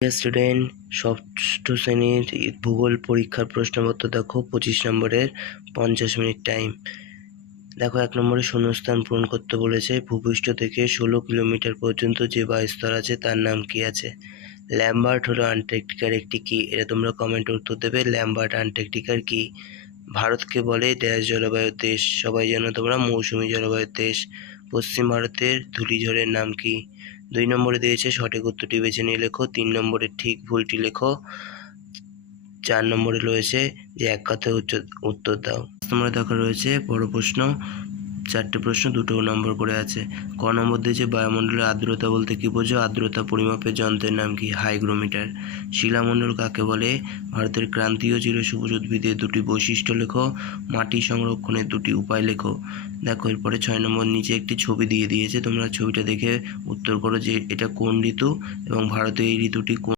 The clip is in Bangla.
স্টুডেন্ট, ষষ্ঠ শ্রেণীর ভূগোল পরীক্ষার প্রশ্নপত্র দেখো 25 নম্বরের 50 মিনিট টাইম। দেখো 1 নম্বরে শূন্যস্থান পূরণ করতে বলেছে। ভূপৃষ্ঠ থেকে 16 কিলোমিটার পর্যন্ত যে বায়ুস্তর আছে তার নাম কি আছে? ল্যাম্বার্ট হলো আন্টার্কটিকার একটি কি? এটা তোমরা কমেন্টে উত্তর দেবে। ল্যাম্বার্ট আন্টার্কটিকার কি? ভারতকে বলে ড্যাশ জলবায়ুর দেশ? সবাই জানো তোমরা মৌসুমী জলবায়ুর দেশ। পশ্চিম ভারতের ধূলিঝড়ের নাম কি? 2 নম্বরে দিয়েছে সঠিক উত্তরটি বেছে নিয়ে লেখো। 3 নম্বরে ঠিক ভুলটি লেখো। 4 নম্বরে রয়েছে যে এক কথায় উত্তর দাও। তোমরা দেখা রয়েছে বড় প্রশ্ন, 4টে প্রশ্ন 2 নম্বর করে আছে। ক নম্বর দিয়েছে বায়ুমণ্ডলের আর্দ্রতা বলতে কি বোঝো? আর্দ্রতা পরিমাপের যন্ত্রের নাম কি? হাইগ্রোমিটার। শিলামণ্ডল কাকে বলে? ভারতের ক্রান্তীয় চিরসবুজ উদ্ভিদের 2টি বৈশিষ্ট্য লেখো। মাটি সংরক্ষণের 2টি উপায় লেখো। দেখো এরপরে 6 নম্বর নিচে একটি ছবি দিয়ে দিয়েছে, তোমরা ছবিটা দেখে উত্তর করো যে এটা কোন ঋতু এবং ভারতে এই ঋতুটি কোন